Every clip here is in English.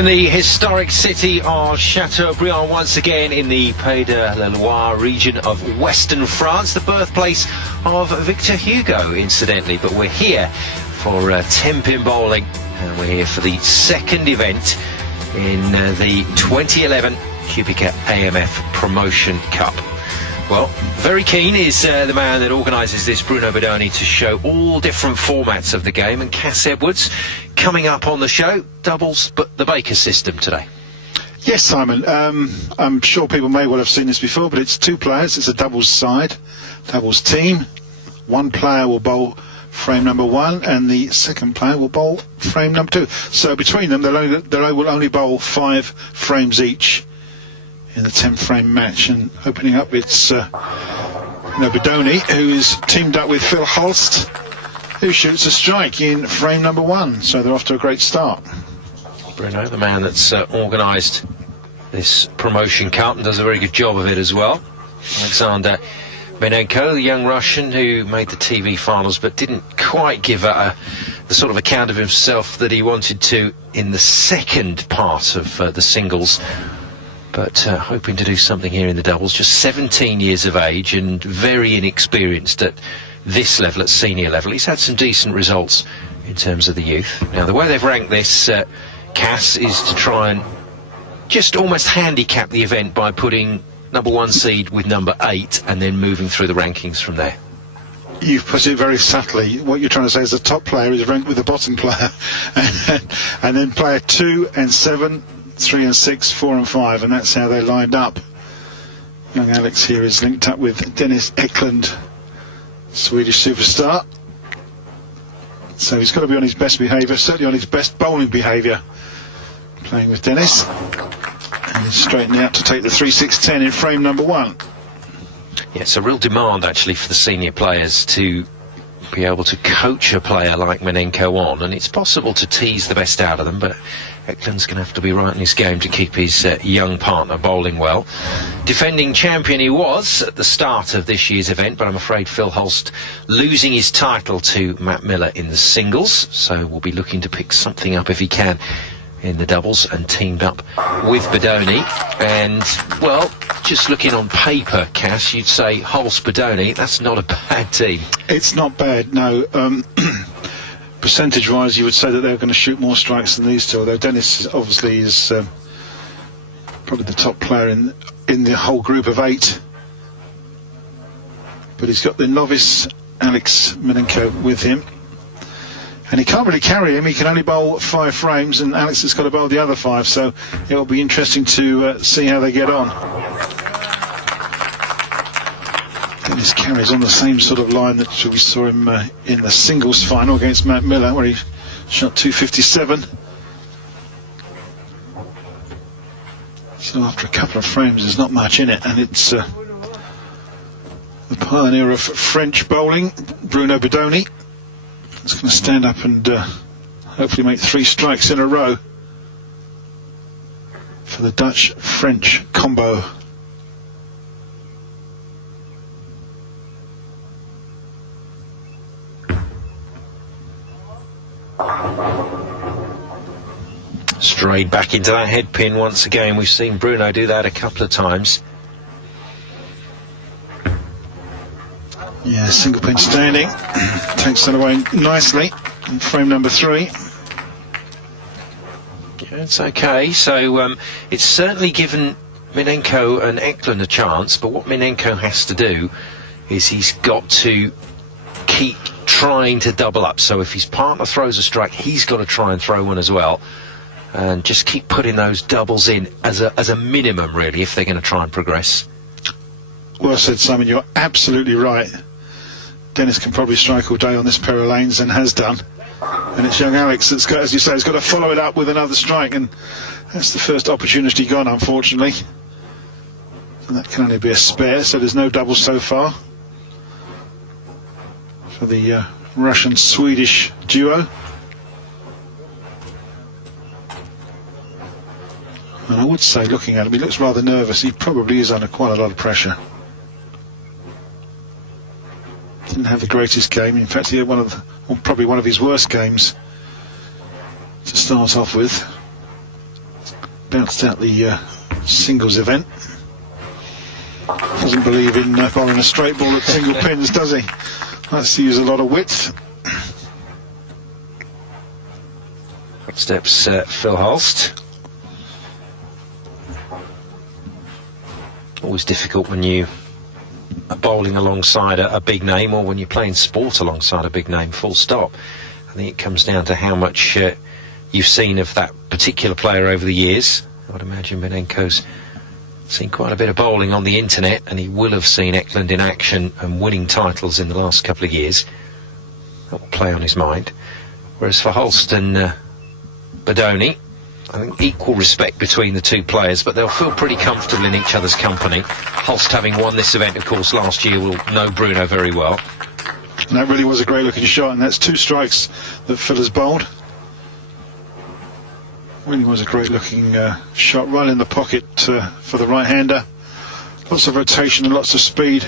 in the historic city of Chateaubriant, once again in the Pays de la Loire region of western France, the birthplace of Victor Hugo, incidentally. But we're here for 10-pin bowling, and we're here for the second event in the 2011 QubicaAMF Promotion Cup. Well, very keen is the man that organises this, Bruno Bedoni, to show all different formats of the game. And Cass Edwards, coming up on the show, doubles, but the Baker system today. Yes, Simon. I'm sure people may well have seen this before, but it's two players. It's a doubles side, doubles team. One player will bowl frame number one, and the second player will bowl frame number two. So between them, they will only bowl 5 frames each in the 10-frame match. And opening up, it's Bedoni, who is teamed up with Phil Holst, who shoots a strike in frame number one. So they're off to a great start. Bruno, the man that's organised this promotion cup and does a very good job of it as well. Alexander Menenko, the young Russian who made the TV finals but didn't quite give the sort of account of himself that he wanted to in the second part of the singles. But hoping to do something here in the doubles. Just 17 years of age and very inexperienced at this level, at senior level. He's had some decent results in terms of the youth. Now, the way they've ranked this, Cass, is to try and just almost handicap the event by putting number 1 seed with number 8 and then moving through the rankings from there. You've put it very subtly. What you're trying to say is the top player is ranked with the bottom player. And then player 2 and 7, 3 and 6, 4 and 5, and that's how they lined up. Young Alex here is linked up with Dennis Eklund, Swedish superstar. So he's got to be on his best behaviour, certainly on his best bowling behaviour, playing with Dennis. And he's straightening out to take the 3-6-10 in frame number one. Yeah, it's a real demand actually for the senior players to be able to coach a player like Menenko on, and it's possible to tease the best out of them, but Eklund's going to have to be right in his game to keep his young partner bowling well. Defending champion he was at the start of this year's event, but I'm afraid Phil Holst losing his title to Matt Miller in the singles, so we'll be looking to pick something up if he can in the doubles, and teamed up with Bedoni. And, well, just looking on paper, Cass, you'd say Holst Bedoni, that's not a bad team. It's not bad, no. Percentage-wise, you would say that they're going to shoot more strikes than these two, although Dennis obviously is probably the top player in the whole group of 8. But he's got the novice Alex Menenko with him. And he can't really carry him. He can only bowl 5 frames, and Alex has got to bowl the other 5, so it will be interesting to see how they get on. Dennis carries on the same sort of line that we saw him in the singles final against Matt Miller, where he shot 257. So after a couple of frames, there's not much in it, and it's the pioneer of French bowling, Bruno Bedoni. It's going to stand up and hopefully make 3 strikes in a row for the Dutch-French combo. Strayed back into that head pin once again. We've seen Bruno do that a couple of times. Yeah, single pin standing. Takes that away nicely in frame number 3. Yeah, it's okay. So it's certainly given Menenko and Eklund a chance, but what Menenko has to do is he's got to keep trying to double up. So if his partner throws a strike, he's got to try and throw one as well, and just keep putting those doubles in as a minimum, really, if they're going to try and progress. Well said, Simon. You're absolutely right. Dennis can probably strike all day on this pair of lanes, and has done. And it's young Alex that's got, as you say, has got to follow it up with another strike, and that's the first opportunity gone, unfortunately. And that can only be a spare, so there's no double so far for the Russian-Swedish duo. And I would say, looking at him, he looks rather nervous. He probably is under quite a lot of pressure. Didn't have the greatest game. In fact, he had probably one of his worst games to start off with. bounced out the singles event. Doesn't believe in bowling a straight ball at single pins, does he? Likes to use a lot of width. Up steps Phil Holst. Always difficult when you are bowling alongside a big name, or when you're playing sport alongside a big name, full stop. I think it comes down to how much you've seen of that particular player over the years. I would imagine Minenko's seen quite a bit of bowling on the internet, and he will have seen Eklund in action and winning titles in the last couple of years. That will play on his mind. Whereas for Holst and Bodoni, I think equal respect between the two players, but they'll feel pretty comfortable in each other's company. Holst, having won this event, of course, last year, will know Bruno very well. And that really was a great looking shot, and that's 2 strikes that Phil has bowled. Really was a great looking shot, right in the pocket for the right hander. Lots of rotation and lots of speed.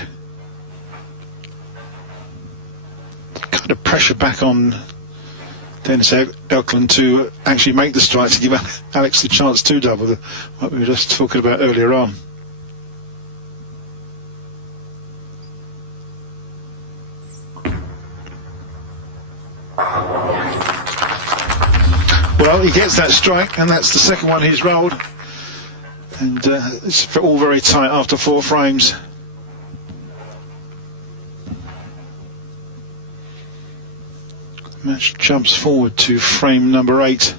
Kind of pressure back on Dennis Eklund to actually make the strike, to give Alex the chance to double, what we were just talking about earlier on. Well, he gets that strike, and that's the second one he's rolled, and it's all very tight after 4 frames. Match jumps forward to frame number 8,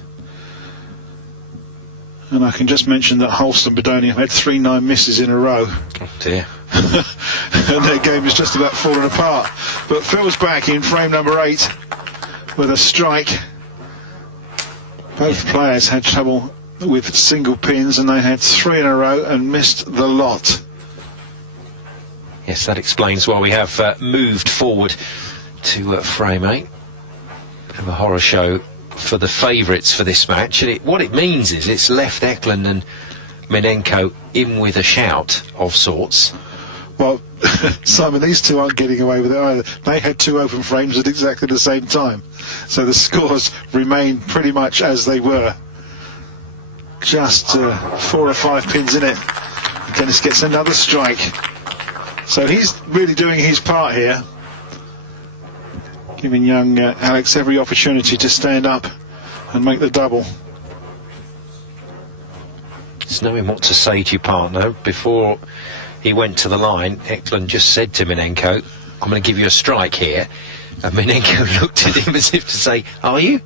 and I can just mention that Holst and Bodoni have had 3 9 misses in a row. Oh dear. And their game is just about falling apart. But Phil's back in frame number 8 with a strike. Both players had trouble with single pins, and they had 3 in a row and missed the lot. Yes, that explains why we have moved forward to frame 8. Bit of a horror show for the favourites for this match. And what it means is it's left Eklund and Minenko in with a shout of sorts. Well, Simon, these two aren't getting away with it either. They had 2 open frames at exactly the same time. So the scores remain pretty much as they were. Just 4 or 5 pins in it. Dennis gets another strike. So he's really doing his part here, giving young Alex every opportunity to stand up and make the double. It's knowing what to say to your partner. Before he went to the line, Eklund just said to Minenko, "I'm going to give you a strike here." And Minenko looked at him as if to say, "Are you?"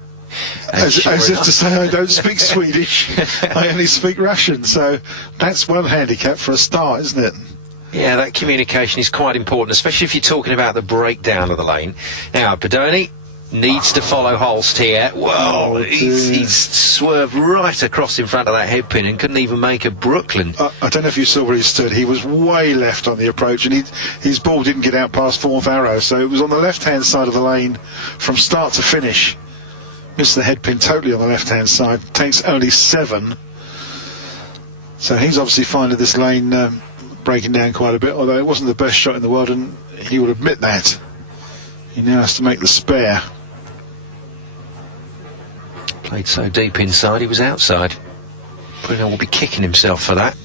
As if to say, "I don't speak Swedish, I only speak Russian." So that's one handicap for a start, isn't it? Yeah, that communication is quite important, especially if you're talking about the breakdown of the lane. Now, Bodoni needs to follow Holst here. Well, he's swerved right across in front of that headpin and couldn't even make a Brooklyn. I don't know if you saw where he stood. He was way left on the approach, and his ball didn't get out past 4th arrow, so it was on the left-hand side of the lane from start to finish. Missed the headpin totally on the left-hand side. Takes only 7. So he's obviously finding this lane breaking down quite a bit, although it wasn't the best shot in the world, and he would admit that. He now has to make the spare. Played so deep inside, he was outside. Bruno will be kicking himself for that.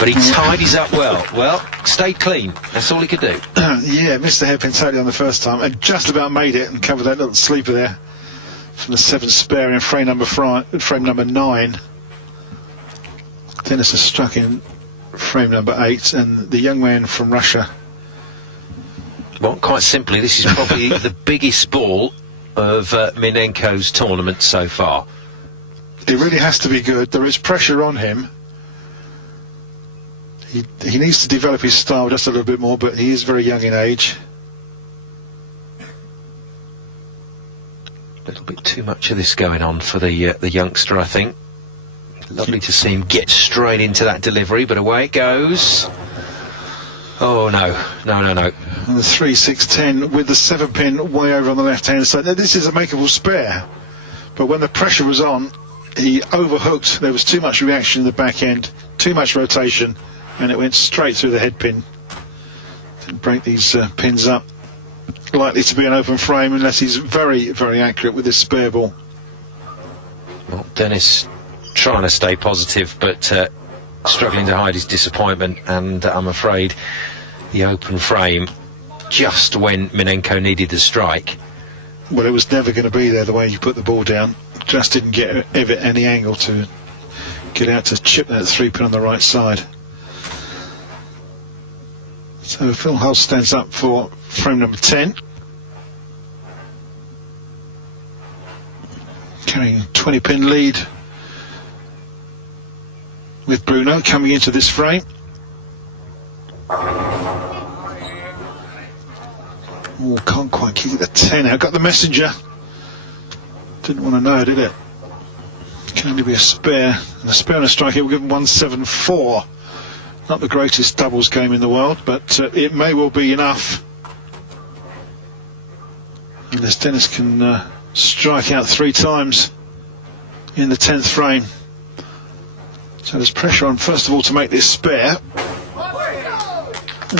But he tidies up well. Well, stayed clean. That's all he could do. Yeah, missed the hairpin totally on the first time, and just about made it and covered that little sleeper there from the 7th spare in frame number 9. Dennis has struck in frame number 8, and the young man from Russia. Well, quite simply, this is probably the biggest ball of Minenko's tournament so far. It really has to be good. There is pressure on him. He needs to develop his style just a little bit more, but he is very young in age. A little bit too much of this going on for the youngster, I think. Lovely to see him get straight into that delivery, but away it goes. Oh no. And the 3, 6, 10 with the 7 pin way over on the left hand side. Now, this is a makeable spare, but when the pressure was on, he overhooked. There was too much reaction in the back end, too much rotation, and it went straight through the head pin. Didn't break these pins up. likely to be an open frame unless he's very, very accurate with his spare ball. Well, Dennis trying to stay positive, but struggling to hide his disappointment, and I'm afraid the open frame just when Minenko needed the strike. Well, it was never going to be there the way you put the ball down. Just didn't get any angle to get out to chip that 3-pin on the right side. So Phil Hulse stands up for frame number 10. Carrying 20-pin lead with Bruno coming into this frame. Oh, can't quite keep it at 10 now. Got the messenger. Didn't want to know, did it? Can only be a spare. And a spare and a strike here will give him 174. Not the greatest doubles game in the world, but it may well be enough. Unless Dennis can strike out 3 times in the 10th frame. So there's pressure on, first of all, to make this spare,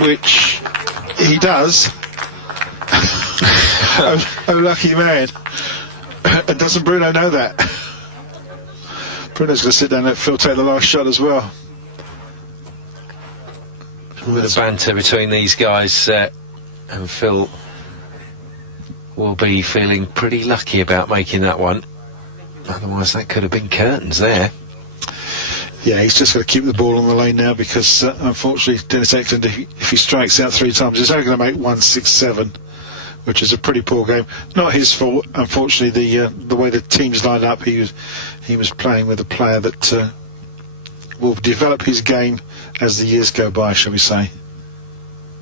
which he does. Oh, lucky man. And doesn't Bruno know that? Bruno's going to sit down and let Phil take the last shot as well. A bit of banter between these guys, and Phil will be feeling pretty lucky about making that one. Otherwise that could have been curtains there. Yeah, he's just got to keep the ball on the lane now, because unfortunately Dennis Eklund, if he strikes out 3 times, he's only going to make 167, which is a pretty poor game. Not his fault, unfortunately. The way the team's lined up, he was playing with a player that will develop his game as the years go by, shall we say.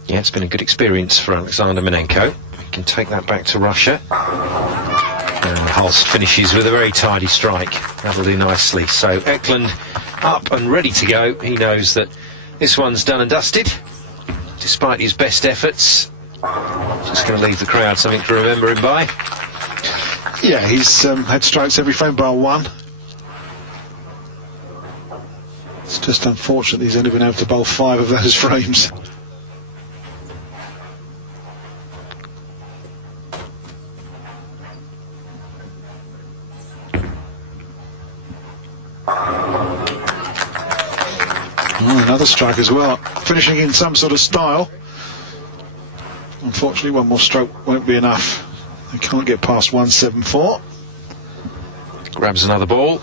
Yeah, it's been a good experience for Alexander Minenko. He can take that back to Russia. And Hulse finishes with a very tidy strike. That'll do nicely. So Eklund up and ready to go. He knows that this one's done and dusted, despite his best efforts. Just going to leave the crowd something to remember him by. Yeah, he's had strikes every frame bar 1. It's just unfortunate he's only been able to bowl 5 of those frames. Another strike as well, finishing in some sort of style. Unfortunately, one more stroke won't be enough. They can't get past 174. Grabs another ball.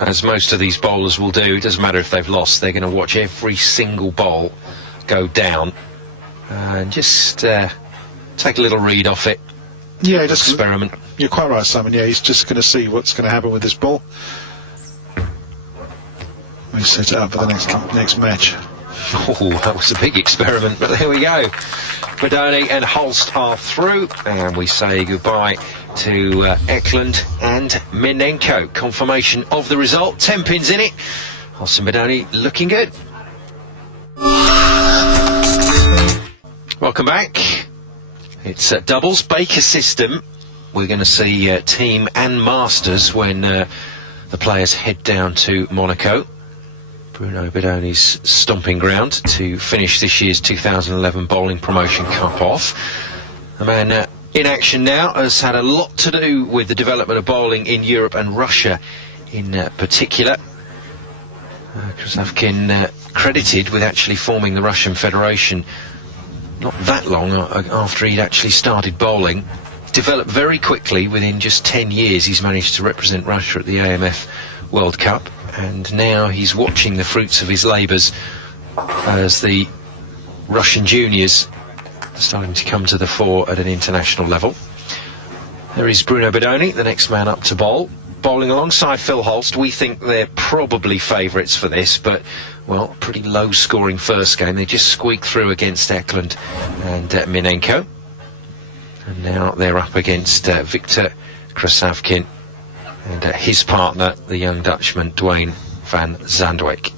As most of these bowlers will do, it doesn't matter if they've lost, they're going to watch every single bowl go down and just take a little read off it. Yeah, just experiment. You're quite right, Simon. Yeah, he's just going to see what's going to happen with this ball. We set it up for the next match. Oh, that was a big experiment, but there we go. Bodoni and Hulse are through, and we say goodbye to Eklund and Minenko. Confirmation of the result, 10 pins in it. Hulse and Bodoni looking good. Welcome back. It's doubles Baker system. We're going to see team and masters when the players head down to Monaco. Bruno Bodoni's stomping ground to finish this year's 2011 Bowling Promotion Cup off. The man in action now has had a lot to do with the development of bowling in Europe and Russia in particular. Krasavkin credited with actually forming the Russian Federation not that long after he'd actually started bowling. Developed very quickly. Within just 10 years he's managed to represent Russia at the AMF World Cup, and now he's watching the fruits of his labours as the Russian juniors are starting to come to the fore at an international level. There is Bruno Bodoni, the next man up to bowl, bowling alongside Phil Hulse. We think they're probably favourites for this, but, well, pretty low scoring first game. They just squeaked through against Eklund and Minenko, and now they're up against Victor Krasavkin and his partner, the young Dutchman Dwayne van Zandwijk.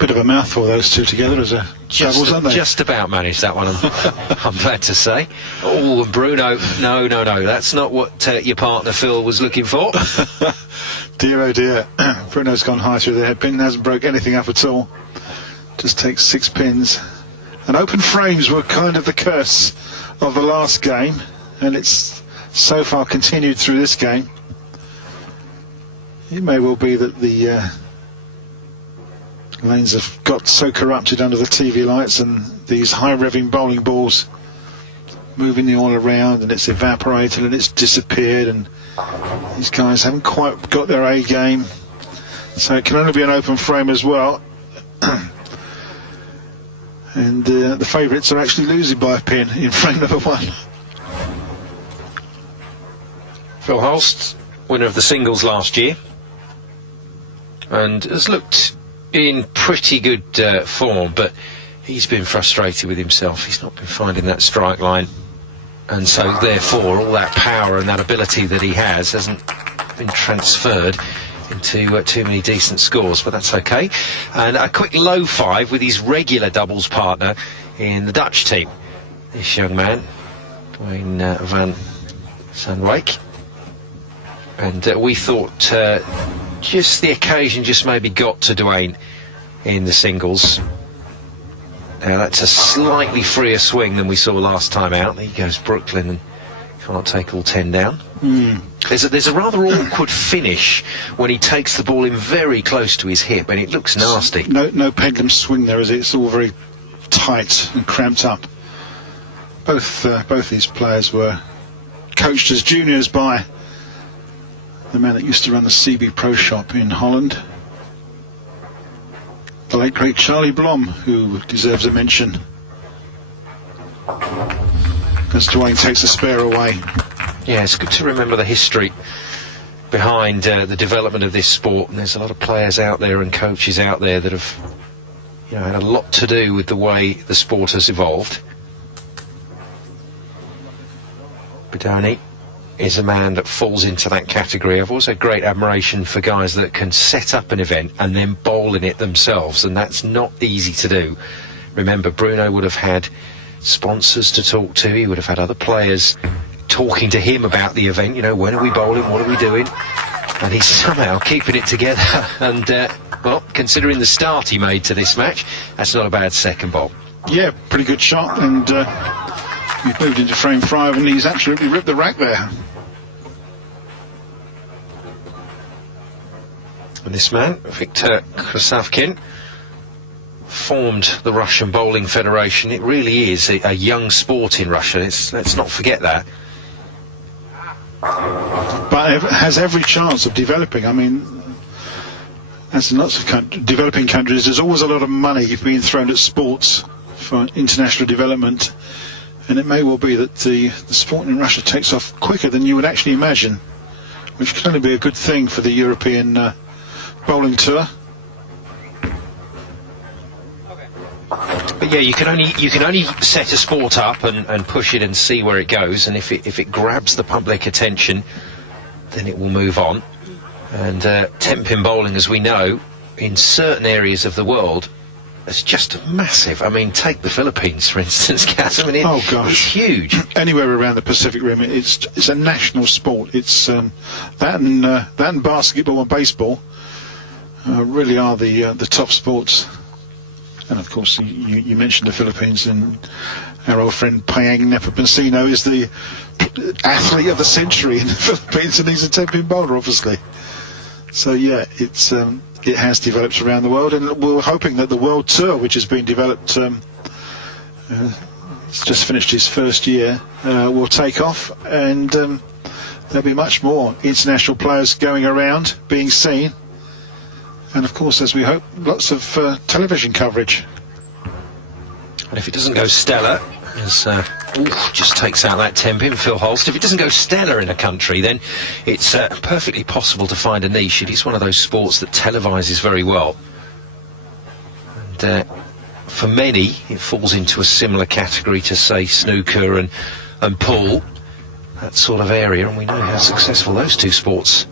Bit of a mouthful, those two together as a doubles, aren't they? Just about managed that one, I'm glad to say. Oh, and Bruno, no, that's not what your partner Phil was looking for. Dear, oh dear. Bruno's gone high through the headpin, hasn't broke anything up at all. Just takes 6 pins. And open frames were kind of the curse of the last game, and it's so far continued through this game. It may well be that the lanes have got so corrupted under the TV lights and these high revving bowling balls moving the all around, and it's evaporated and it's disappeared, and these guys haven't quite got their A game, so it can only be an open frame as well. And the favourites are actually losing by a pin in frame number 1. Phil Holst, winner of the singles last year, and has looked in pretty good form, but he's been frustrated with himself. He's not been finding that strike line, and so therefore all that power and that ability that he hasn't been transferred into too many decent scores, but that's okay. And a quick low 5 with his regular doubles partner in the Dutch team, this young man, Dwayne van Sandwijk. And we thought just the occasion just maybe got to Dwayne in the singles. Now that's a slightly freer swing than we saw last time out. There goes Brooklyn, and can't take all 10 down. There's a rather awkward finish when he takes the ball in very close to his hip, and it looks nasty. No pendulum swing there, is it? It's all very tight and cramped up. Both these players were coached as juniors by the man that used to run the CB Pro Shop in Holland, the late great Charlie Blom, who deserves a mention, as Dwayne takes a spare away. Yeah, it's good to remember the history behind the development of this sport, and there's a lot of players out there and coaches out there that have, you know, had a lot to do with the way the sport has evolved. Bidoni is a man that falls into that category. I've also great admiration for guys that can set up an event and then bowl in it themselves, and that's not easy to do. Remember, Bruno would have had sponsors to talk to, he would have had other players talking to him about the event, you know, when are we bowling, what are we doing, and he's somehow keeping it together. And well, considering the start he made to this match, that's not a bad second bowl. Yeah, pretty good shot, and we've moved into frame 5, and he's absolutely ripped the rack there. And this man, Viktor Krasavkin, formed the Russian Bowling Federation. It really is a young sport in Russia. Let's not forget that. But it has every chance of developing. I mean, as in lots of developing countries, there's always a lot of money being thrown at sports for international development, and it may well be that the sport in Russia takes off quicker than you would actually imagine, which can only be a good thing for the European bowling tour. But yeah, you can only set a sport up and push it and see where it goes, and if it grabs the public attention, then it will move on. And 10-pin bowling, as we know, in certain areas of the world, it's just massive. I mean, take the Philippines, for instance, Gaz. I mean, it's huge. Anywhere around the Pacific Rim, it's a national sport. It's that and basketball and baseball really are the top sports. And of course, you mentioned the Philippines, and our old friend Payang Nepomuceno is the athlete of the century in the Philippines, and he's a 10-pin bowler, obviously. So yeah, it has developed around the world, and we're hoping that the World Tour, which has been developed, it's just finished its first year, will take off, and there'll be much more international players going around, being seen. And of course, as we hope, lots of television coverage. And if it doesn't go stellar, as just takes out that 10-pin, Phil Holst, if it doesn't go stellar in a country, then it's perfectly possible to find a niche. It is one of those sports that televises very well. And for many, it falls into a similar category to, say, snooker and pool, that sort of area. And we know how successful those two sports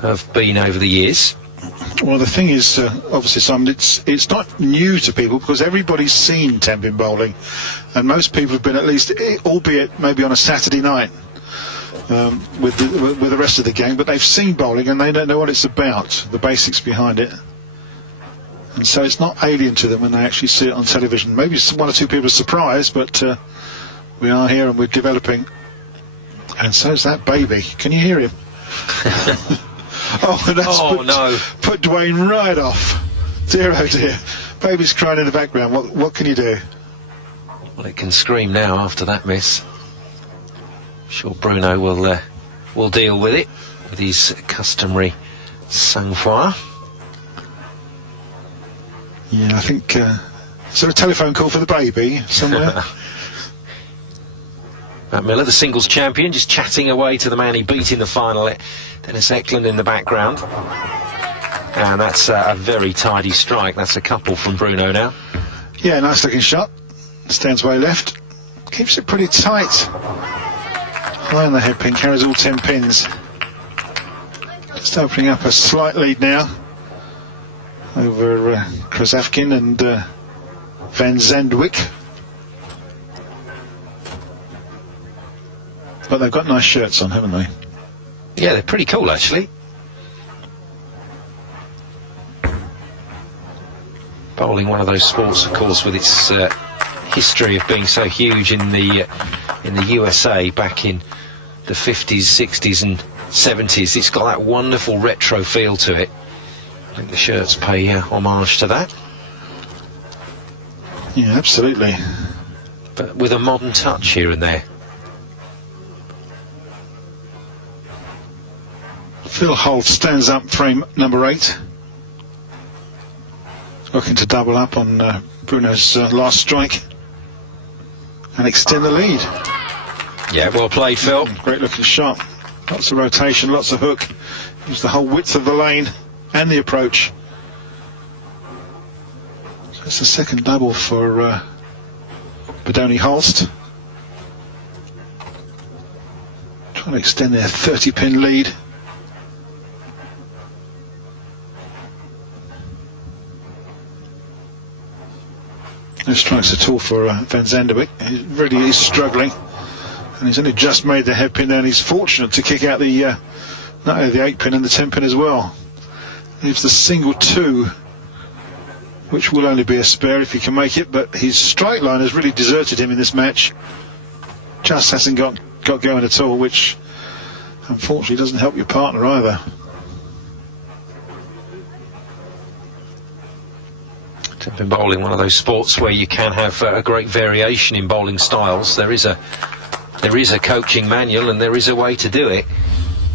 have been over the years. Well, the thing is, obviously, Simon, it's not new to people, because everybody's seen 10-pin bowling, and most people have been, at least, albeit maybe on a Saturday night, with the rest of the gang, but they've seen bowling and they don't know what it's about, the basics behind it. And so it's not alien to them when they actually see it on television. Maybe one or two people are surprised, but We are here and we're developing. And so's that baby. Can you hear him? Oh, that's put Dwayne right off. Dear, oh dear. Baby's crying in the background. What can you do? Well, it can scream now after that miss. I'm sure Bruno will deal with it with his customary sang-froid. Yeah, I think... is there a telephone call for the baby somewhere? Matt Miller, the singles champion, just chatting away to the man he beat in the final, Dennis Eklund in the background. And that's a very tidy strike. That's a couple from Bruno now. Yeah, nice looking shot. Stands way left. Keeps it pretty tight. High on the headpin, carries all 10 pins. Just opening up a slight lead now over Krasavkin and Van Zandwijk. But they've got nice shirts on, haven't they? Yeah, they're pretty cool, actually. Bowling, one of those sports, of course, with its history of being so huge in the USA back in the 50s, 60s and 70s. It's got that wonderful retro feel to it. I think the shirts pay homage to that. Yeah, absolutely. But with a modern touch here and there. Phil Holt stands up, frame number 8. Looking to double up on Bruno's last strike and extend the lead. Yeah, well played, Phil. Great looking shot. Lots of rotation, lots of hook. Use the whole width of the lane and the approach. So it's the second double for Bedoni Holst. Trying to extend their 30-pin lead. No strikes at all for Van Zandwijk. He really is struggling, and he's only just made the head pin there, and he's fortunate to kick out the not only the 8 pin and the 10 pin as well. Leaves the single 2, which will only be a spare if he can make it, but his strike line has really deserted him in this match. Just hasn't got going at all, which unfortunately doesn't help your partner either. Been bowling, one of those sports where you can have a great variation in bowling styles. There is a coaching manual and there is a way to do it,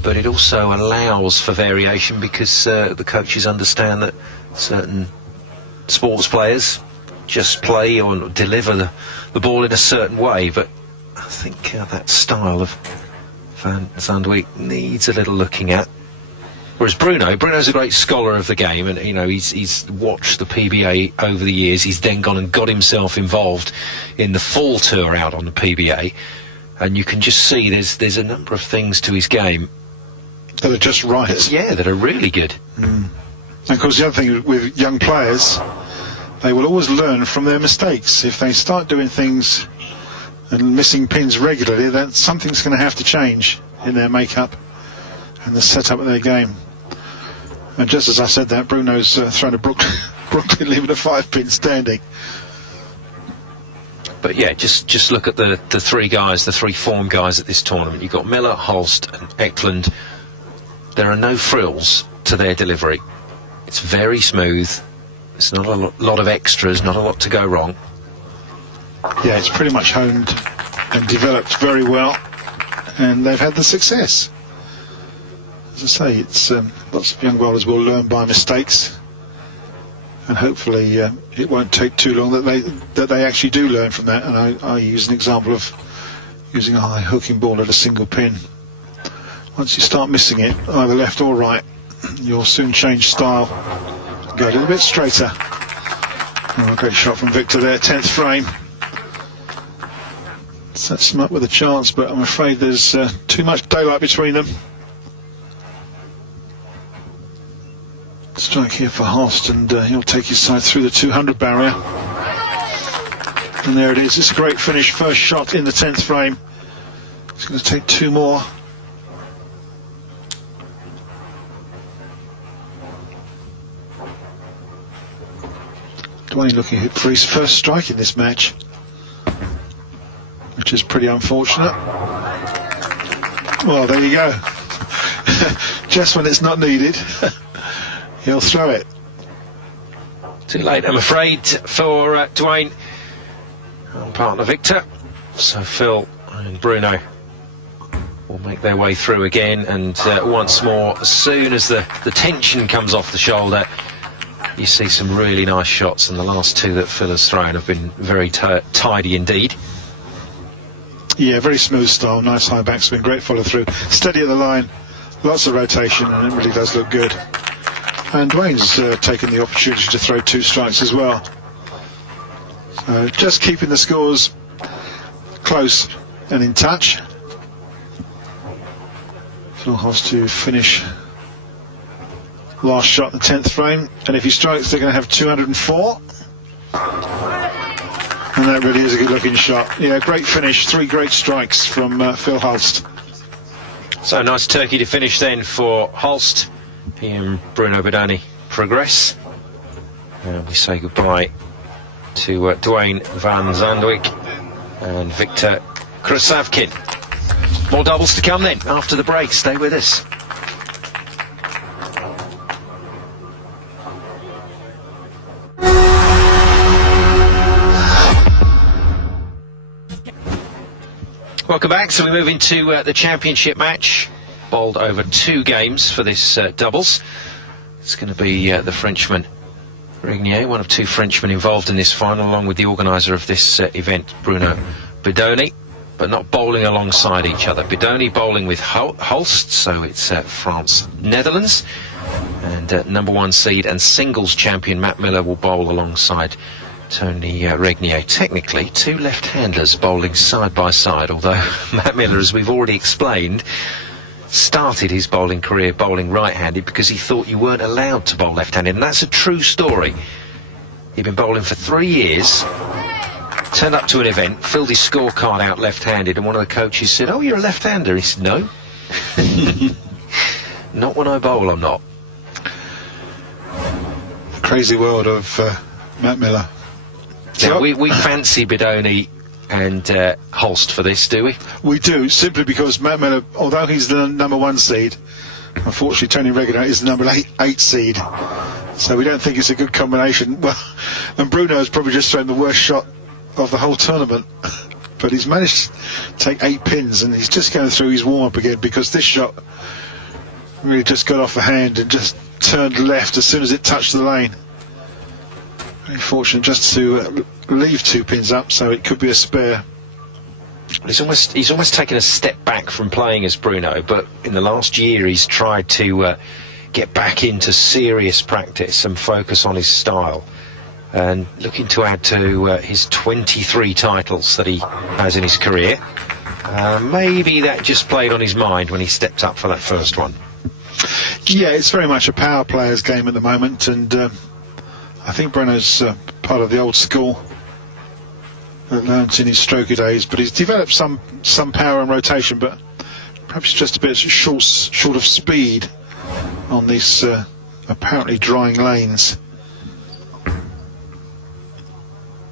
but it also allows for variation because the coaches understand that certain sports players just play or deliver the ball in a certain way. But I think that style of Van Zandwijk needs a little looking at. Whereas Bruno's a great scholar of the game, and he's watched the PBA over the years. He's then gone and got himself involved in the fall tour out on the PBA, and you can just see there's a number of things to his game that are just right. That are really good. And of course, the other thing with young players, they will always learn from their mistakes. If they start doing things and missing pins regularly, then something's going to have to change in their makeup and the setup of their game. And just as I said that, Bruno's thrown a Brooklyn leaving a 5-pin standing. But yeah, just look at the three guys, the three form guys at this tournament. You've got Miller, Holst and Eklund. There are no frills to their delivery. It's very smooth. It's not a lot of extras, not a lot to go wrong. Yeah, it's pretty much honed and developed very well, and they've had the success. As I say, it's lots of young bowlers will learn by mistakes, and hopefully it won't take too long that they actually do learn from that. And I use an example of using a high hooking ball at a single pin. Once you start missing it, either left or right, you'll soon change style, go a little bit straighter. Oh, a great shot from Victor there, 10th frame. Sets him up with a chance, but I'm afraid there's too much daylight between them. Strike here for Holst, and he'll take his side through the 200 barrier. And there it is. It's a great finish. First shot in the 10th frame. He's going to take 2 more. Dwayne looking for his first strike in this match. which is pretty unfortunate. Well, there you go. Just when it's not needed, he'll throw it. Too late, I'm afraid, for Dwayne and partner Victor. So Phil and Bruno will make their way through again, and once more, as soon as the tension comes off the shoulder, you see some really nice shots, and the last two that Phil has thrown have been very tidy indeed. Yeah, very smooth style, nice high backswing, great follow through, steady at the line, lots of rotation, and it really does look good. And Dwayne's taken the opportunity to throw 2 strikes as well. So just keeping the scores close and in touch. Phil has to finish last shot in the 10th frame, and if he strikes they're going to have 204, and that really is a good looking shot. Yeah, great finish, 3 great strikes from Phil Hulst. So nice turkey to finish then for Hulst. He and Bruno Bidoni progress, and we say goodbye to Dwayne van Zandwijk and Victor Krasavkin. More doubles to come then after the break. Stay with us. Welcome back. So we move into the championship match, bowled over 2 games for this doubles. It's going to be the Frenchman Regnier, one of 2 Frenchmen involved in this final, along with the organiser of this event, Bruno Bidoni, but not bowling alongside each other. Bidoni bowling with Hulst, so it's France-Netherlands, and #1 seed and singles champion Matt Miller will bowl alongside Tony Regnier. Technically 2 left-handers bowling side by side, although Matt Miller, as we've already explained, started his bowling career bowling right-handed because he thought you weren't allowed to bowl left-handed, and that's a true story. He'd been bowling for 3 years, turned up to an event, filled his scorecard out left-handed, and one of the coaches said, "Oh, you're a left-hander." He said, "No." Not when I bowl, I'm not. Crazy world of Matt Miller. So we fancy Bidoni and Hulst for this, do we? We do, simply because Matt Miller, although he's the #1 seed, unfortunately Tony Regnier is the #8 seed, so we don't think it's a good combination. Well, and Bruno has probably just thrown the worst shot of the whole tournament, but he's managed to take 8 pins, and he's just going through his warm-up again, because this shot really just got off the hand and just turned left as soon as it touched the lane. Very fortunate just to leave 2 pins up, so it could be a spare. He's almost taken a step back from playing as Bruno, but in the last year he's tried to get back into serious practice and focus on his style, and looking to add to his 23 titles that he has in his career. Maybe that just played on his mind when he stepped up for that first one. Yeah, it's very much a power player's game at the moment, and I think Bruno's part of the old school that learnt in his stroker days, but he's developed some power and rotation, but perhaps just a bit short of speed on these apparently drying lanes.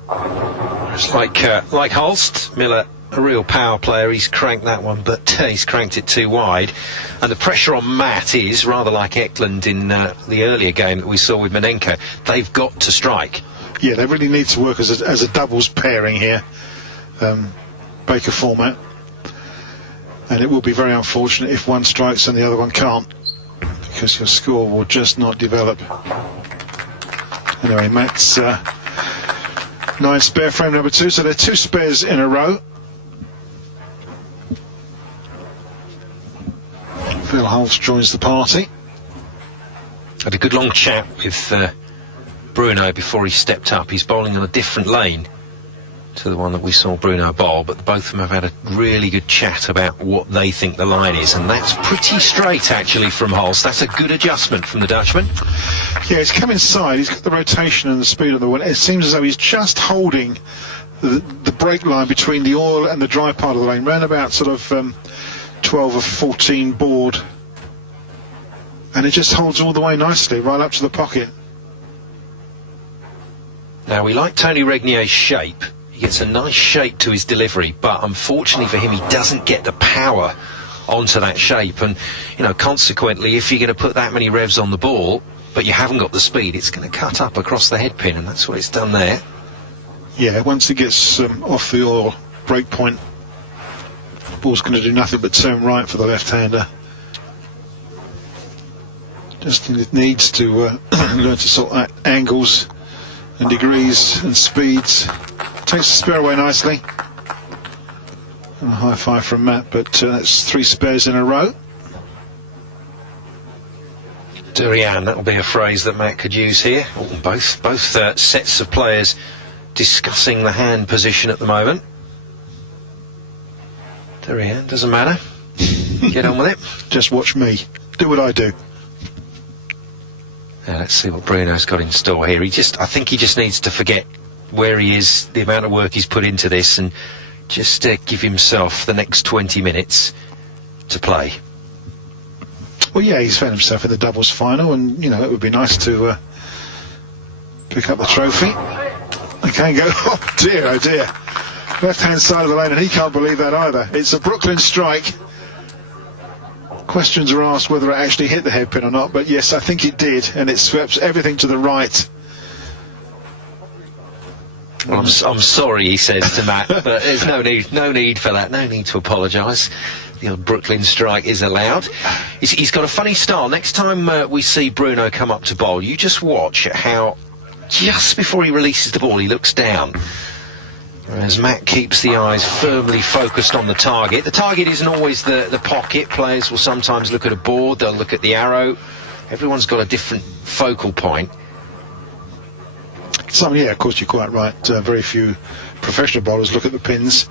It's like Hulst, Miller, a real power player. He's cranked that one, but he's cranked it too wide, and the pressure on Matt is rather like Eklund in the earlier game that we saw with Manenko. They've got to strike. Yeah, they really need to work as a doubles pairing here, Baker format, and it will be very unfortunate if one strikes and the other one can't, because your score will just not develop. Anyway, Matt's 9 spare frame #2, so there are 2 spares in a row. Phil Hulst joins the party. Had a good long chat with Bruno before he stepped up. He's bowling on a different lane to the one that we saw Bruno bowl, but both of them have had a really good chat about what they think the line is, and that's pretty straight actually from Hulst. That's a good adjustment from the Dutchman. Yeah, he's come inside, he's got the rotation and the speed of the one. It seems as though he's just holding the break line between the oil and the dry part of the lane, round about sort of 12 or 14 board, and it just holds all the way nicely right up to the pocket. Now, we like Tony Regnier's shape. He gets a nice shape to his delivery, but unfortunately for him, he doesn't get the power onto that shape. And, you know, consequently, if you're going to put that many revs on the ball, but you haven't got the speed, it's going to cut up across the head pin, and that's what it's done there. Yeah, once it gets off the oil break point, the ball's going to do nothing but turn right for the left-hander. Just needs to learn to sort out angles and degrees and speeds. Takes the spare away nicely. And a high five from Matt, but that's 3 spares in a row. Durian, that'll be a phrase that Matt could use here. Both sets of players discussing the hand position at the moment. Durian, doesn't matter. Get on with it. Just watch me. Do what I do. Now let's see what Bruno's got in store here. I think he just needs to forget where he is, the amount of work he's put into this, and just give himself the next 20 minutes to play. Well, yeah, he's found himself in the doubles final, and, you know, it would be nice to pick up the trophy. They can go, oh dear, left-hand side of the lane, and he can't believe that either. It's a Brooklyn strike. Questions are asked whether it actually hit the headpin or not, but yes, I think it did, and it swept everything to the right. Well, I'm sorry, he says to Matt, but there's no need for that, no need to apologise. The old Brooklyn strike is allowed. He's got a funny style. Next time we see Bruno come up to bowl, you just watch how just before he releases the ball he looks down. Whereas Matt keeps the eyes firmly focused on the target. The target isn't always the pocket. Players will sometimes look at a board, they'll look at the arrow. Everyone's got a different focal point. Yeah, of course, you're quite right. Very few professional bowlers look at the pins.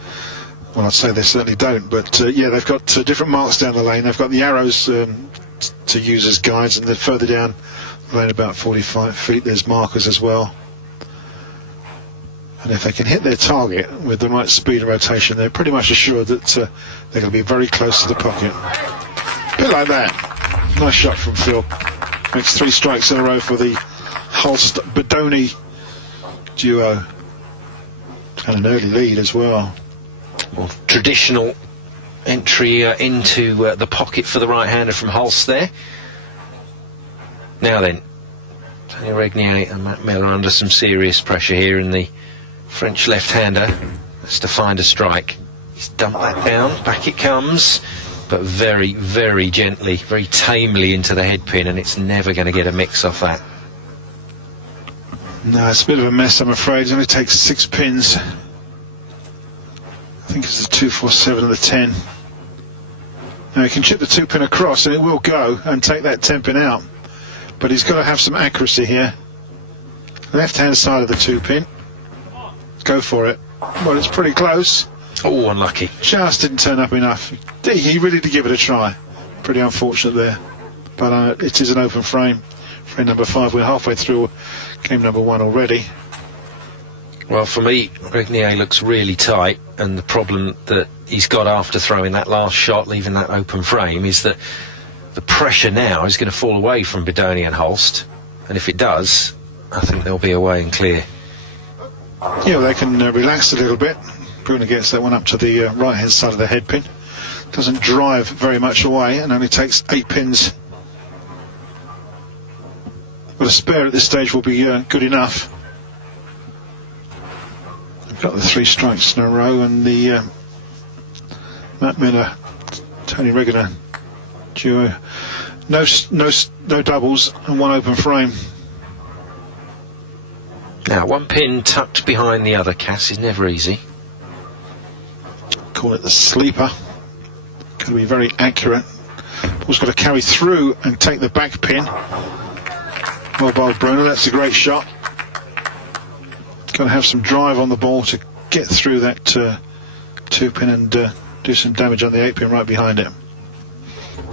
Well, I'd say they certainly don't, but yeah, they've got different marks down the lane. They've got the arrows to use as guides, and then further down the lane, about 45 feet, there's markers as well. And if they can hit their target with the right speed and rotation, they're pretty much assured that they're going to be very close to the pocket. A bit like that. Nice shot from Phil. Makes 3 strikes in a row for the Holst-Bedoni duo. And an early lead as well. Well, traditional entry into the pocket for the right-hander from Holst there. Now then, Tony Regnier and Matt Miller under some serious pressure here, in the French left-hander has to find a strike. He's dumped that down, back it comes, but very, very gently, very tamely into the head pin, and it's never going to get a mix off that. No, it's a bit of a mess, I'm afraid. It only takes 6 pins. I think it's the 2, 4, 7 and the 10. Now he can chip the 2 pin across and it will go and take that 10 pin out, but he's got to have some accuracy here. Left hand side of the 2 pin. Go for it. Well, it's pretty close. Oh, unlucky. Just didn't turn up enough. He really did give it a try. Pretty unfortunate there. But it is an open frame. Frame number 5. We're halfway through game number 1 already. Well, for me, Regnier looks really tight, and the problem that he's got after throwing that last shot, leaving that open frame, is that the pressure now is going to fall away from Bedoni and Holst, and if it does, I think they'll be away and clear. Yeah, well, they can relax a little bit. Bruno gets that one up to the right hand side of the head pin. Doesn't drive very much away, and only takes 8 pins. But a spare at this stage will be good enough. I've got the 3 strikes in a row, and the Matt Miller, Tony Regnier duo. No doubles and 1 open frame. Now, 1 pin tucked behind the other, Cass, is never easy. Call it the sleeper. Got to be very accurate. Ball's got to carry through and take the back pin. Well bowled, Bruno. That's a great shot. Got to have some drive on the ball to get through that 2 pin and do some damage on the 8 pin right behind it.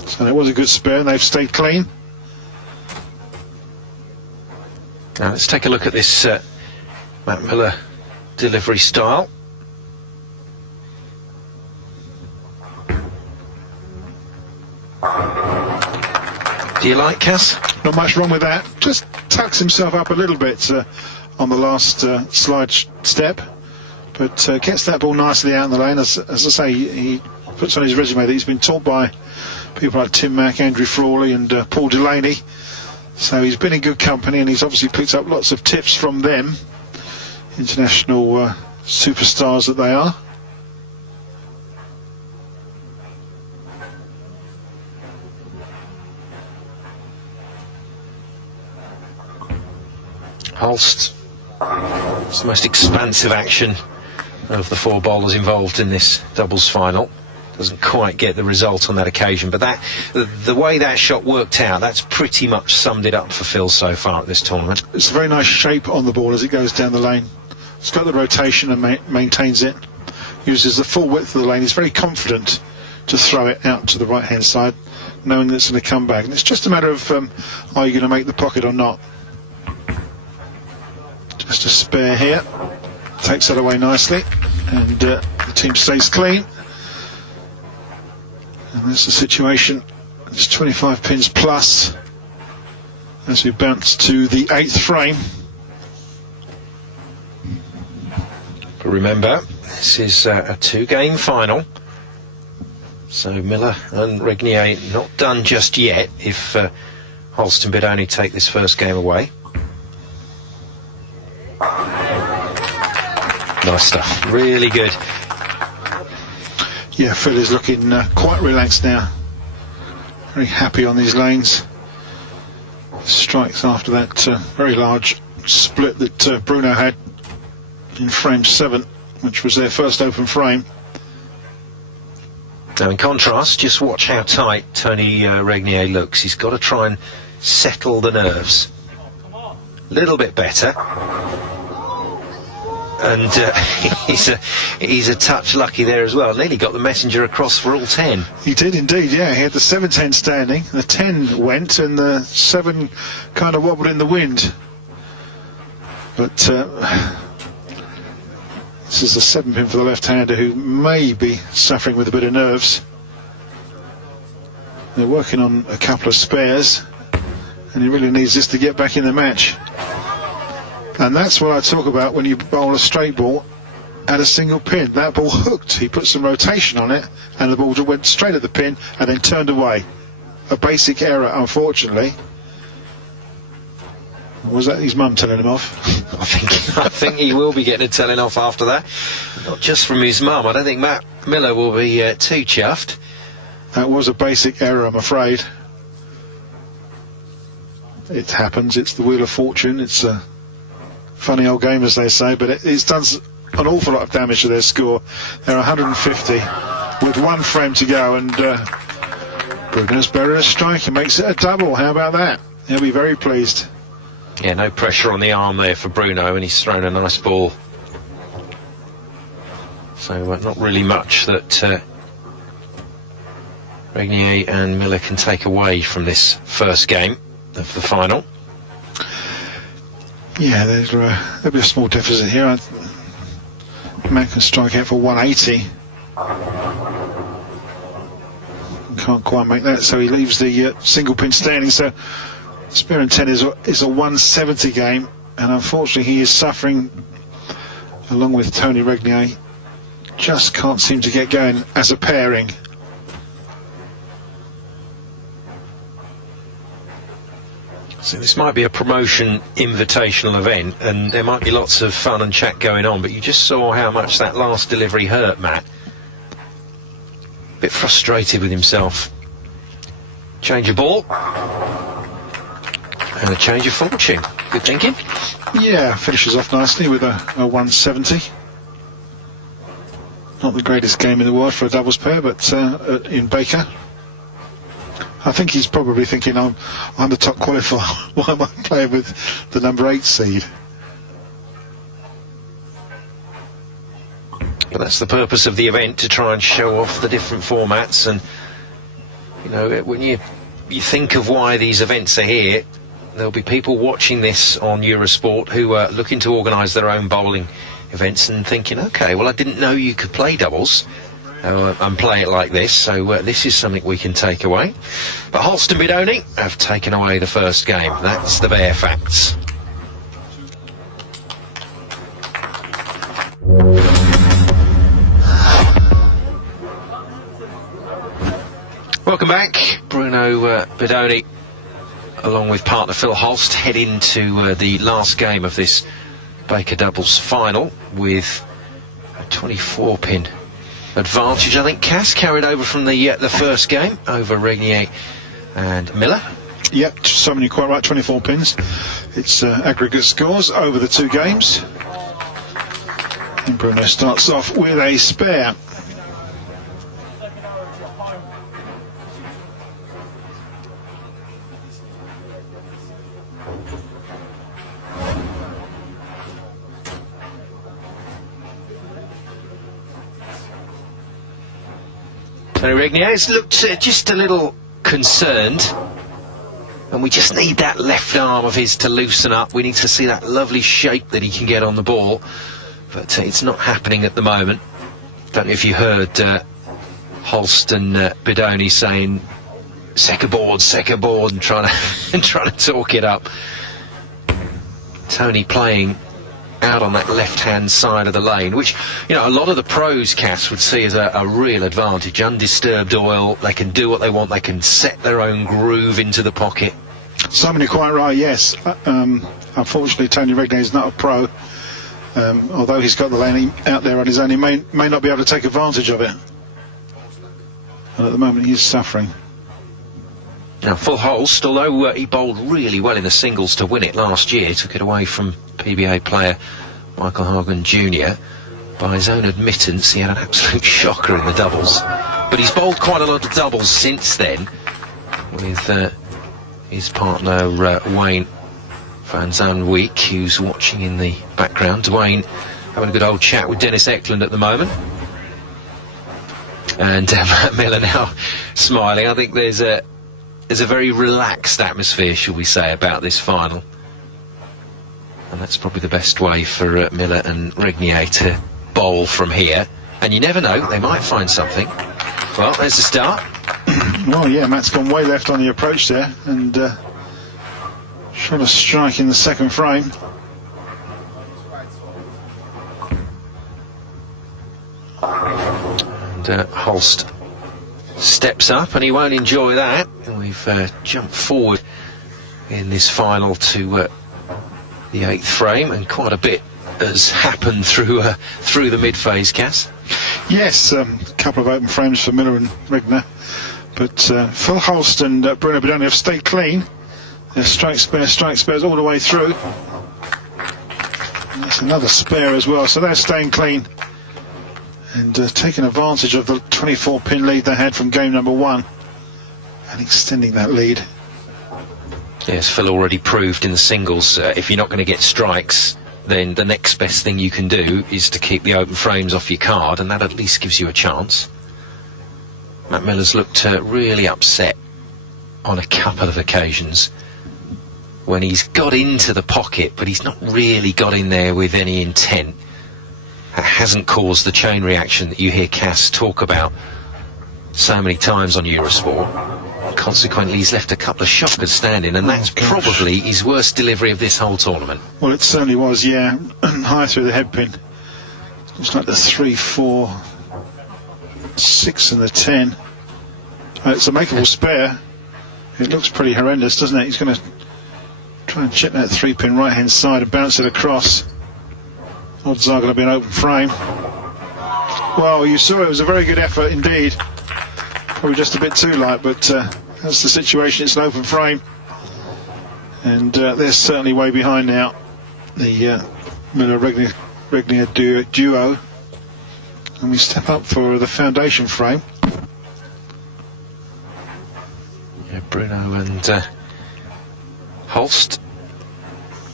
So it was a good spare, and they've stayed clean. Now let's take a look at this Matt Miller delivery style. Do you like, Cass? Not much wrong with that. Just tucks himself up a little bit on the last slide step, but gets that ball nicely out in the lane. As I say, he puts on his resume that he's been taught by people like Tim Mack, Andrew Frawley and Paul Delaney. So he's been in good company, and he's obviously picked up lots of tips from them, international superstars that they are. Holst, it's the most expansive action of the 4 bowlers involved in this doubles final. Doesn't quite get the result on that occasion, but the way that shot worked out, that's pretty much summed it up for Phil so far at this tournament. It's a very nice shape on the ball as it goes down the lane. It's got the rotation and maintains it. Uses the full width of the lane. He's very confident to throw it out to the right hand side, knowing that it's going to come back. And it's just a matter of are you going to make the pocket or not. Just a spare here, takes that away nicely, and the team stays clean. And that's the situation. It's 25 pins plus as we bounce to the 8th frame. But remember, this is a 2-game final, so Miller and Regnier not done just yet if Holst and Bidoni take this first game away. Nice stuff, really good. Yeah, Phil is looking quite relaxed now. Very happy on these lanes. Strikes after that very large split that Bruno had in frame 7, which was their first open frame. Now in contrast, just watch how tight Tony Regnier looks. He's got to try and settle the nerves. A little bit better. And he's a touch lucky there as well. Nearly got the messenger across for all 10. He did indeed, yeah. He had the 7-10 standing. The 10 went and the 7 kind of wobbled in the wind. But this is the 7 pin for the left-hander who may be suffering with a bit of nerves. They're working on a couple of spares, and he really needs this to get back in the match. And that's what I talk about when you bowl a straight ball at a single pin. That ball hooked. He put some rotation on it, and the ball just went straight at the pin and then turned away. A basic error, unfortunately. Was that his mum telling him off? I think he will be getting a telling off after that. Not just from his mum. I don't think Matt Miller will be too chuffed. That was a basic error, I'm afraid. It happens. It's the wheel of fortune. It's a funny old game, as they say, but it's done an awful lot of damage to their score. They're 150 with 1 frame to go, and Bruno's buried a strike and makes it a double. How about that? He'll be very pleased. Yeah, no pressure on the arm there for Bruno, and he's thrown a nice ball. So not really much that Regnier and Miller can take away from this first game of the final. Yeah, there'll be a small deficit here. Man can strike out for 180. Can't quite make that, so he leaves the single pin standing. So spare and 10 is a 170 game, and unfortunately he is suffering along with Tony Regnier. Just can't seem to get going as a pairing. So this might be a promotion invitational event, and there might be lots of fun and chat going on, but you just saw how much that last delivery hurt Matt. A bit frustrated with himself. Change of ball. And a change of fortune. Good thinking. Yeah, finishes off nicely with a 170. Not the greatest game in the world for a doubles pair, but in Baker. I think he's probably thinking, I'm the top qualifier. Why am I playing with the number 8 seed? But that's the purpose of the event, to try and show off the different formats. And you know, when you think of why these events are here, there'll be people watching this on Eurosport who are looking to organise their own bowling events and thinking, okay, well, I didn't know you could play doubles and play it like this, so this is something we can take away. But Holst and Bidoni have taken away the first game. That's the bare facts. Welcome back. Bruno Bidoni, along with partner Phil Holst, head into the last game of this Baker doubles final with a 24-pin advantage. I think Cass carried over from the first game over Regnier and Miller. Yep, so many quite right, 24 pins. It's aggregate scores over the 2 games. And Bruno starts off with a spare. Tony Regnier's looked just a little concerned, and we just need that left arm of his to loosen up. We need to see that lovely shape that he can get on the ball, but it's not happening at the moment. Don't know if you heard Holst and Bidoni saying second board, and trying to talk it up. Tony playing out on that left-hand side of the lane, which, you know, a lot of the pros, Cass, would see as a real advantage. Undisturbed oil, they can do what they want, they can set their own groove into the pocket. Somebody quite right, yes. Unfortunately, Tony Regnier is not a pro. Although he's got the lane out there on his own, he may not be able to take advantage of it. And at the moment, he's suffering. Now, Phil Holst, although he bowled really well in the singles to win it last year, took it away from PBA player Michael Hogan Jr. By his own admittance, he had an absolute shocker in the doubles. But he's bowled quite a lot of doubles since then, with his partner Wayne Van Zanweek, who's watching in the background. Dwayne having a good old chat with Dennis Eklund at the moment. And Matt Miller now smiling. I think there's a very relaxed atmosphere, shall we say, about this final. And that's probably the best way for Miller and Regnier to bowl from here. And you never know, they might find something. Well, there's the start. Well, yeah, Matt's gone way left on the approach there, and trying to strike in the second frame. And Holst steps up, and he won't enjoy that. And we've jumped forward in this final to the 8th frame, and quite a bit has happened through the mid-phase, Cass. Yes, a couple of open frames for Miller and Regnier, but Phil Holst and Bruno Bidoni have stayed clean. Their strike spares all the way through. And that's another spare as well, so they're staying clean and taking advantage of the 24-pin lead they had from game number 1 and extending that lead. Yes, Phil already proved in the singles, if you're not going to get strikes, then the next best thing you can do is to keep the open frames off your card, and that at least gives you a chance. Matt Miller's looked really upset on a couple of occasions when he's got into the pocket, but he's not really got in there with any intent. That hasn't caused the chain reaction that you hear Cass talk about so many times on Eurosport. Consequently, he's left a couple of shockers standing, and that's probably his worst delivery of this whole tournament. Well, it certainly was, yeah. High through the headpin. Looks like the 3, 4, 6 and the 10. It's a makeable spare. It looks pretty horrendous, doesn't it? He's going to try and chip that 3-pin right-hand side and bounce it across. Odds are going to be an open frame. Well, you saw it was a very good effort indeed. Probably just a bit too light, but that's the situation. It's an open frame, and they're certainly way behind now, the Miller-Regnier duo. And we step up for the foundation frame. Yeah, Bruno and Holst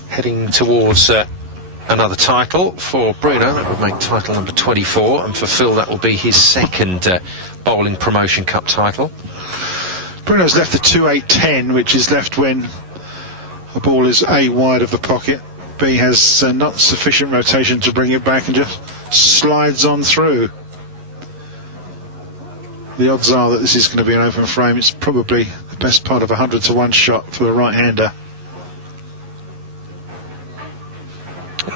heading towards another title. For Bruno, that would make title number 24, and for Phil, that will be his second Bowling Promotion Cup title. Bruno's left the 2-8-10, which is left when a ball is A, wide of the pocket, B, has not sufficient rotation to bring it back and just slides on through. The odds are that this is going to be an open frame. It's probably the best part of a 100-to-1 shot for a right-hander.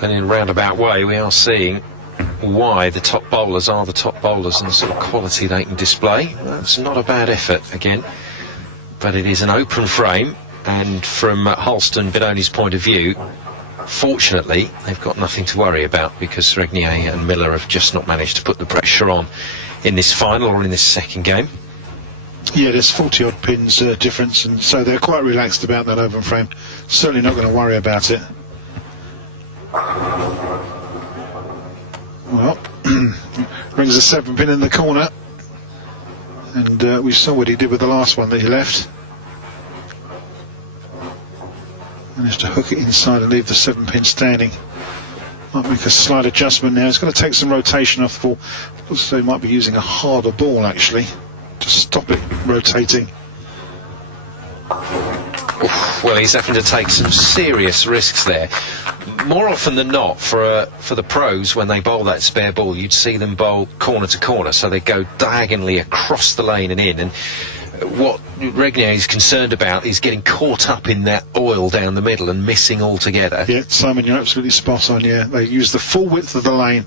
And in a roundabout way, we are seeing why the top bowlers are the top bowlers and the sort of quality they can display. That's not a bad effort again, but it is an open frame, and from Holst and Bidoni's point of view, fortunately they've got nothing to worry about, because Regnier and Miller have just not managed to put the pressure on in this final or in this second game. Yeah, there's 40 odd pins difference, and so they're quite relaxed about that open frame. Certainly not going to worry about it. Well, brings a 7 pin in the corner, and we saw what he did with the last one that he left. Managed to hook it inside and leave the 7 pin standing. Might make a slight adjustment now. It's going to take some rotation off the ball. Also, he might be using a harder ball actually to stop it rotating. Well, he's having to take some serious risks there. More often than not, for the pros, when they bowl that spare ball, you'd see them bowl corner to corner, so they go diagonally across the lane and in. And what Regnier is concerned about is getting caught up in that oil down the middle and missing altogether. Yeah, Simon, you're absolutely spot on. Yeah, they use the full width of the lane,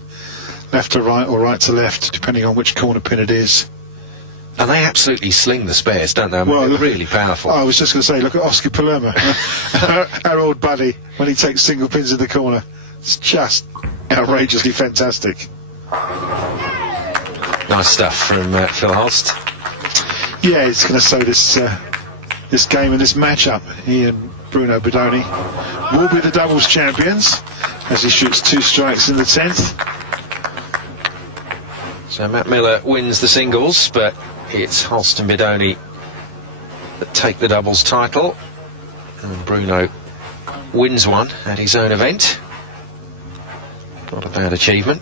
left to right or right to left, depending on which corner pin it is. And they absolutely sling the spares, don't they? I mean, well, they're really powerful. I was just going to say, look at Oscar Palermo, our old buddy, when he takes single pins in the corner. It's just outrageously fantastic. Nice stuff from Phil Holst. Yeah, it's going to sew this game and this match-up. He and Bruno Bidoni will be the doubles champions as he shoots 2 strikes in the 10th. So Matt Miller wins the singles, but it's Holst and Bidoni that take the doubles title, and Bruno wins one at his own event. Not a bad achievement.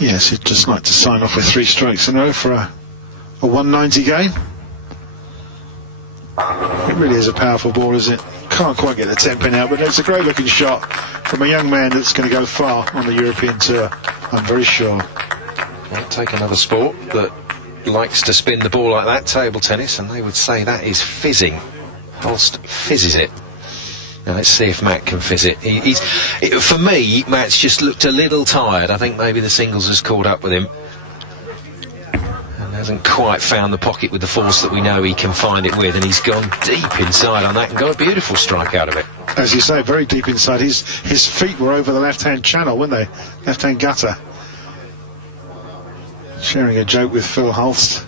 Yes, he'd just like to sign off with 3 strikes in a row for a 190 game. It really is a powerful ball, is it? Can't quite get the 10 pin out, but it's a great looking shot from a young man that's going to go far on the European tour, I'm very sure. Well, take another sport that likes to spin the ball like that, table tennis, and they would say that is fizzing. Holst fizzes it. Now let's see if Matt can fizz it. For me, Matt's just looked a little tired. I think maybe the singles has caught up with him. Hasn't quite found the pocket with the force that we know he can find it with, and he's gone deep inside on that and got a beautiful strike out of it. As you say, very deep inside. His feet were over the left-hand channel, weren't they? Left-hand gutter. Sharing a joke with Phil Holst.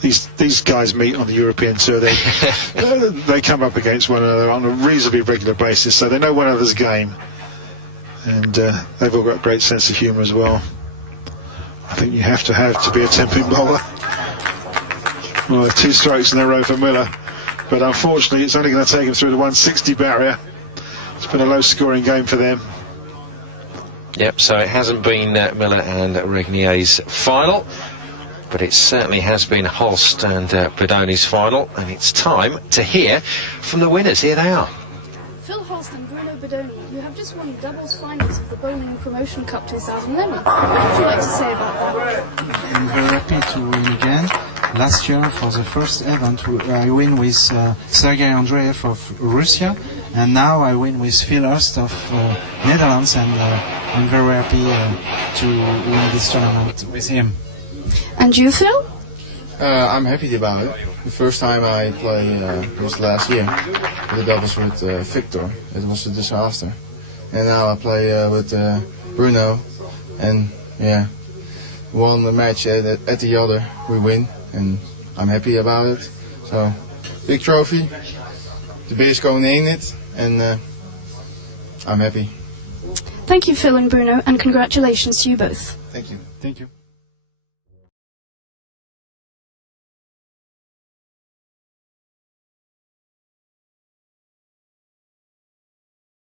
These guys meet on the European tour. They come up against one another on a reasonably regular basis, so they know one another's game, and they've all got a great sense of humour as well. I think you have to be a 10-pin bowler. Well, 2 strikes in a row for Miller, but unfortunately it's only going to take him through the 160 barrier. It's been a low-scoring game for them. Yep, so it hasn't been Miller and Regnier's final, but it certainly has been Holst and Bidoni's final, and it's time to hear from the winners. Here they are. Phil Holst and Bruno Bidoni, you have just won the doubles finals of the Bowling Promotion Cup 2011. What would you like to say about that? I'm very happy to win again. Last year, for the first event, I win with Sergei Andreev of Russia, and now I win with Phil Holst of Netherlands, and I'm very happy to win this tournament with him. And you, Phil? I'm happy about it. The first time I played was last year. The doubles with Victor. It was a disaster. And now I play with Bruno, and yeah, won the match at the other. We win, and I'm happy about it. So, big trophy. The biggest going in it, and I'm happy. Thank you, Phil and Bruno, and congratulations to you both. Thank you. Thank you.